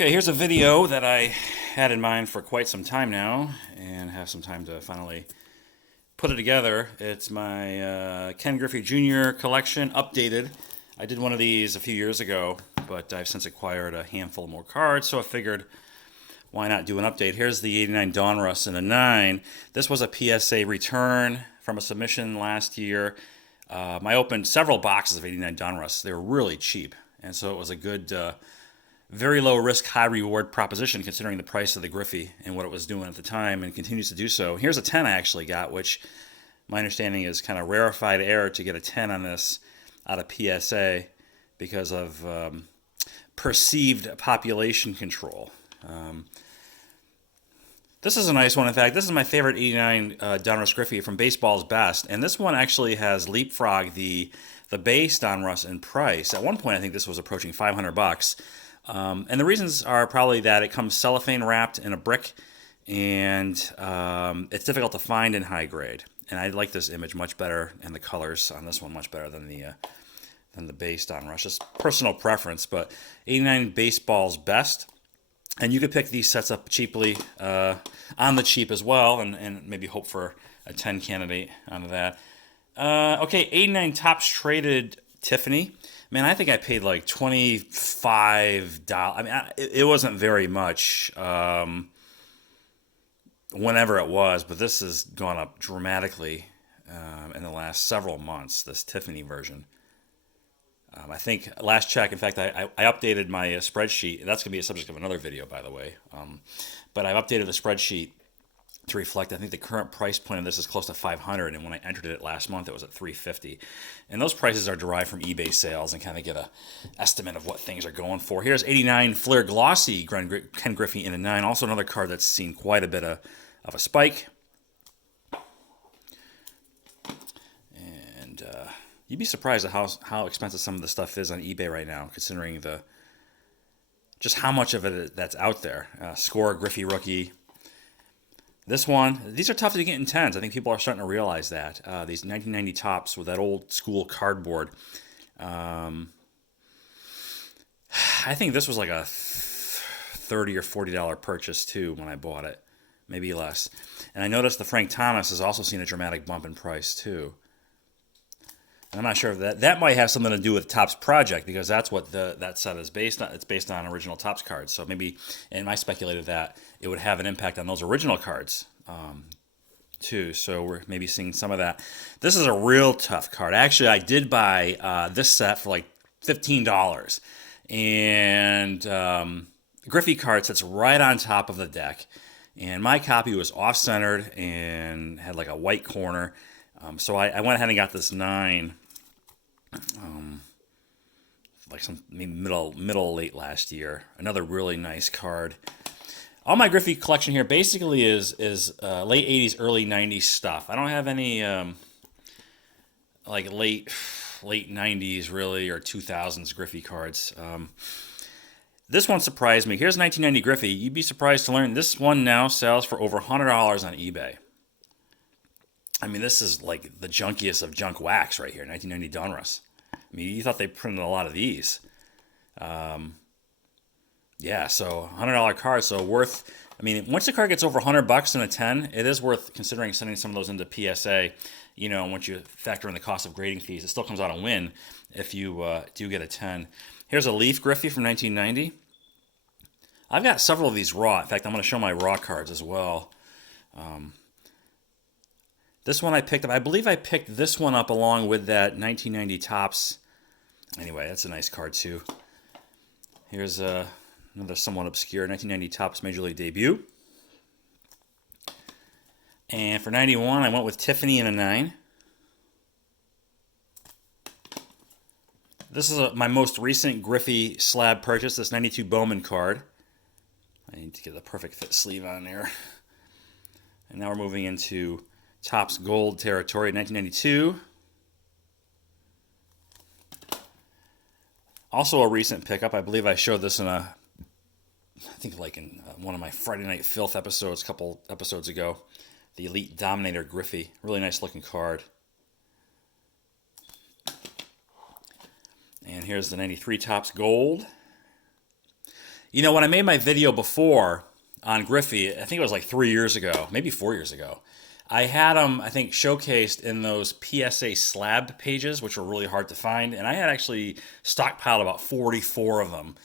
Okay, here's a video that I had in mind for quite some time now and have some time to finally put it together. It's my Ken Griffey Jr. collection updated. I did one of these a few years ago, but I've since acquired a handful more cards, so I figured why not do an update. Here's the 89 Donruss and a 9. This was a PSA return from a submission last year. I opened several boxes of 89 Donruss. They were really cheap, and so it was a good very low risk, high reward proposition considering the price of the Griffey and what it was doing at the time and continues to do so. Here's a 10 I actually got, which my understanding is kind of rarefied air to get a 10 on this out of PSA because of perceived population control. This is a nice one. In fact, this is my favorite 89 Donruss Griffey from Baseball's Best. And this one actually has leapfrogged the base Donruss in price. At one point, I think this was approaching $500. And the reasons are probably that it comes cellophane wrapped in a brick, and it's difficult to find in high grade. And I like this image much better, and the colors on this one much better than the base Donruss. Just personal preference, but 89 Baseball's Best. And you could pick these sets up cheaply on the cheap as well, and maybe hope for a 10 candidate out of that. Okay, 89 Topps Traded Tiffany. Man, I think I paid like $25. I mean, it wasn't very much whenever it was, but this has gone up dramatically in the last several months, this Tiffany version. I think last check, in fact, I updated my spreadsheet. That's going to be a subject of another video, by the way. But I've updated the spreadsheet to reflect, I think the current price point of this is close to $500, and when I entered it last month, it was at $350. And those prices are derived from eBay sales and kind of get a estimate of what things are going for. Here's 89 Flair Glossy Ken Griffey in a 9. Also another card that's seen quite a bit of a spike. And you'd be surprised at how expensive some of the stuff is on eBay right now, considering just how much of it that's out there. Score Griffey Rookie. This one, these are tough to get in 10s. I think people are starting to realize that. These 1990 Topps with that old school cardboard. I think this was like a $30 or $40 purchase too when I bought it. Maybe less. And I noticed the Frank Thomas has also seen a dramatic bump in price too. I'm not sure if that might have something to do with Topps Project, because that's what that set is based on. It's based on original Topps cards. So maybe, and I speculated that it would have an impact on those original cards too. So we're maybe seeing some of that. This is a real tough card. Actually, I did buy this set for like $15. And Griffey Cards sits right on top of the deck. And my copy was off-centered and had like a white corner. So I went ahead and got this 9, like some maybe middle late last year. Another really nice card. All my Griffey collection here basically is late 80s, early 90s stuff. I don't have any like late 90s really or 2000s Griffey cards. This one surprised me. Here's 1990 Griffey. You'd be surprised to learn this one now sells for over $100 on eBay. I mean, this is like the junkiest of junk wax right here, 1990 Donruss. I mean, you thought they printed a lot of these. Yeah, so $100 card, so worth. I mean, once the card gets over $100 in a 10, it is worth considering sending some of those into PSA. You know, once you factor in the cost of grading fees, it still comes out a win if you do get a 10. Here's a Leaf Griffey from 1990. I've got several of these raw. In fact, I'm going to show my raw cards as well. This one I picked up. I believe I picked this one up along with that 1990 Topps. Anyway, that's a nice card too. Here's another somewhat obscure 1990 Topps Major League debut. And for 91, I went with Tiffany in a 9. This is my most recent Griffey slab purchase, this 92 Bowman card. I need to get the perfect fit sleeve on there. And now we're moving into Topps Gold territory, 1992. Also a recent pickup. I believe I showed this in I think like in one of my Friday Night Filth episodes, a couple episodes ago. The Elite Dominator Griffey. Really nice looking card. And here's the 93 Topps Gold. You know, when I made my video before on Griffey, I think it was like 3 years ago, maybe 4 years ago. I had them, I think, showcased in those PSA slab pages, which were really hard to find. And I had actually stockpiled about 44 of them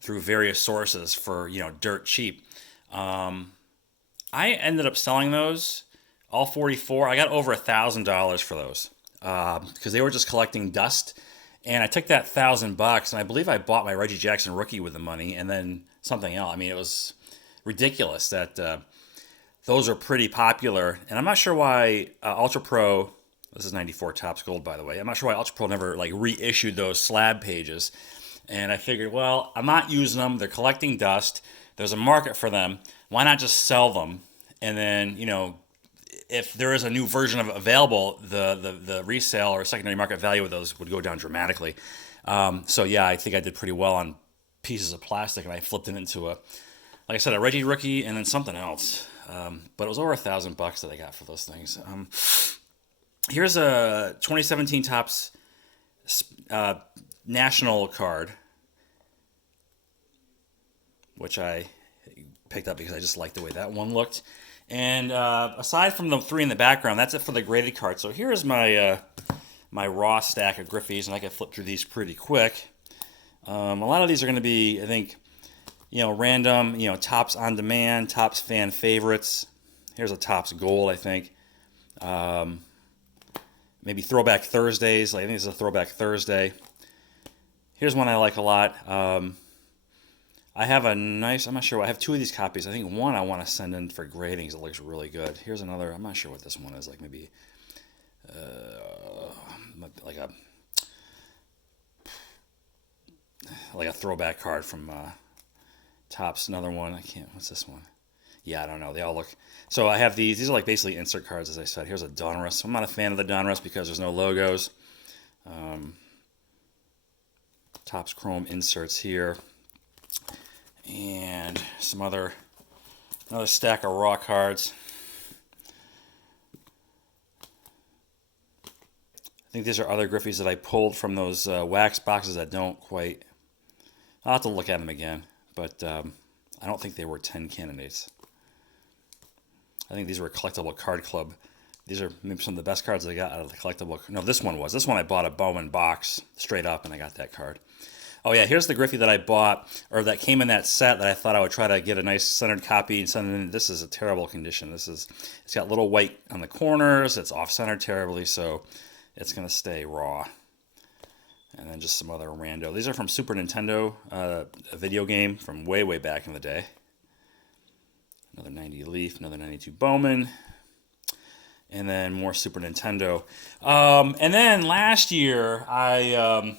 through various sources for, dirt cheap. I ended up selling those, all 44. I got over $1,000 for those because they were just collecting dust. And I took that $1,000 and I believe I bought my Reggie Jackson rookie with the money and then something else. I mean, it was ridiculous that those are pretty popular. And I'm not sure why Ultra Pro, this is 94 Topps Gold, by the way. I'm not sure why Ultra Pro never like reissued those slab pages. And I figured, well, I'm not using them. They're collecting dust. There's a market for them. Why not just sell them? And then, if there is a new version of it available, the resale or secondary market value of those would go down dramatically. So yeah, I think I did pretty well on pieces of plastic, and I flipped it into like I said, a Reggie rookie and then something else. But it was over $1,000 that I got for those things. Here's a 2017 Topps national card, which I picked up because I just liked the way that one looked. And aside from the three in the background, that's it for the graded cards. So here's my my raw stack of Griffeys, and I can flip through these pretty quick. A lot of these are going to be, I think, random, Topps on demand, Topps fan favorites. Here's a Topps Gold, I think. Maybe Throwback Thursdays. I think this is a Throwback Thursday. Here's one I like a lot. I have a nice, I'm not sure, I have two of these copies. I think one I want to send in for gradings. It looks really good. Here's another, I'm not sure what this one is, like maybe like a throwback card from Topps. Another one, what's this one? Yeah, I don't know. They all look, so I have these are like basically insert cards, as I said. Here's a Donruss. I'm not a fan of the Donruss because there's no logos. Topps Chrome inserts here. And another stack of raw cards. I think these are other Griffeys that I pulled from those wax boxes that don't quite. I'll have to look at them again, but I don't think they were 10 candidates. I think these were a collectible card club. These are maybe some of the best cards I got out of the collectible. No, this one was. This one I bought a Bowman box straight up, and I got that card. Oh yeah, here's the Griffey that I bought, or that came in that set that I thought I would try to get a nice centered copy and send it in. This is a terrible condition. It's got little white on the corners. It's off-centered terribly, so it's going to stay raw. And then just some other rando. These are from Super Nintendo, a video game from way, way back in the day. Another 90 Leaf, another 92 Bowman. And then more Super Nintendo. And then last year, I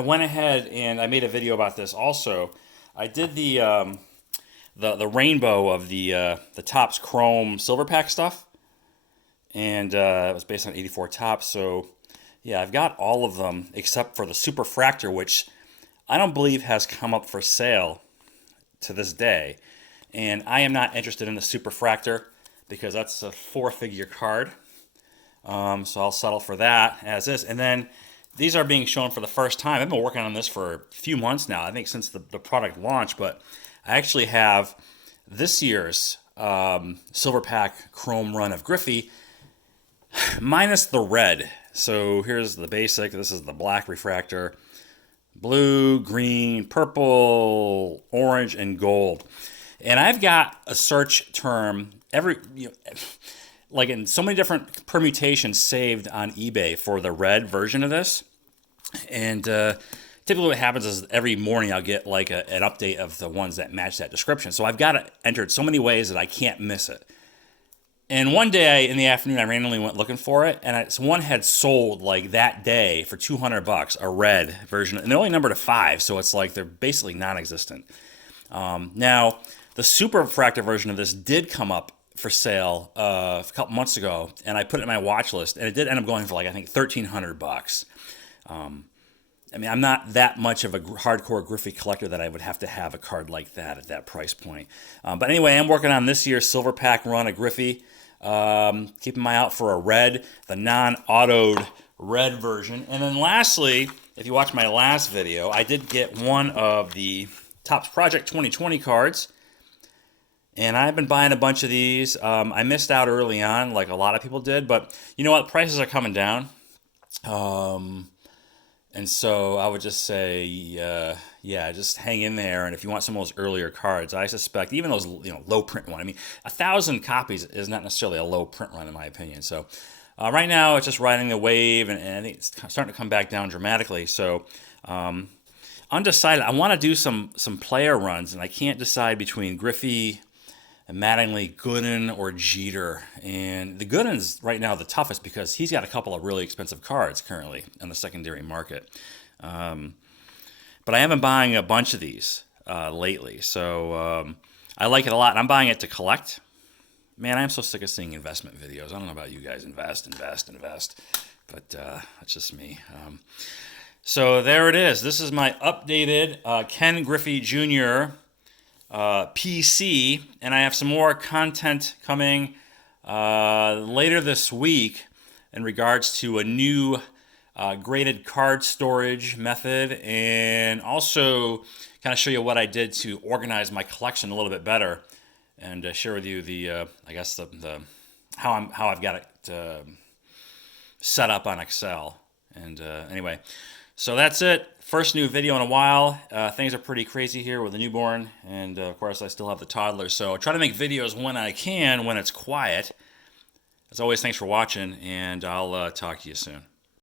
went ahead and I made a video about this also. I did the rainbow of the Topps Chrome Silver Pack stuff. And it was based on 84 Topps. So, yeah, I've got all of them except for the Super Fractor, which I don't believe has come up for sale to this day. And I am not interested in the Super Fractor because that's a 4-figure card. So I'll settle for that as is. And then these are being shown for the first time. I've been working on this for a few months now, I think since the product launched, but I actually have this year's Silver Pack Chrome run of Griffey minus the red. So here's the basic. This is the black refractor. Blue, green, purple, orange, and gold. And I've got a search term like in so many different permutations saved on eBay for the red version of this. And typically what happens is every morning I'll get like an update of the ones that match that description. So I've got it entered so many ways that I can't miss it. And one day in the afternoon, I randomly went looking for it, and one had sold like that day for $200, a red version, and they're only numbered to 5, so it's like they're basically non-existent. Now, the Super Fractor version of this did come up for sale a couple months ago, and I put it in my watch list, and it did end up going for like I think $1,300. I mean, I'm not that much of a hardcore Griffey collector that I would have to have a card like that at that price point. But anyway, I'm working on this year's Silver Pack run of Griffey. Keeping my eye out for a red, the non-autoed red version. And then lastly, if you watch my last video, I did get one of the Topps Project 2020 cards. And I've been buying a bunch of these. I missed out early on, like a lot of people did, but you know what? Prices are coming down. And so I would just say, yeah, just hang in there. And if you want some of those earlier cards, I suspect even those low print one. I mean, 1,000 copies is not necessarily a low print run in my opinion. So right now it's just riding the wave, and I think it's starting to come back down dramatically. So undecided. I want to do some player runs, and I can't decide between Griffey, Mattingly, Gooden, or Jeter. And the Gooden's right now the toughest because he's got a couple of really expensive cards currently in the secondary market. But I have been buying a bunch of these lately, so I like it a lot. I'm buying it to collect. Man, I'm so sick of seeing investment videos. I don't know about you guys. Invest. But that's just me. So there it is. This is my updated Ken Griffey Jr. PC, and I have some more content coming later this week in regards to a new graded card storage method, and also kind of show you what I did to organize my collection a little bit better, and share with you the how I've got it set up on Excel. And anyway, so that's it. First new video in a while. Things are pretty crazy here with the newborn, and of course I still have the toddler. So I try to make videos when I can, when it's quiet. As always, thanks for watching, and I'll talk to you soon.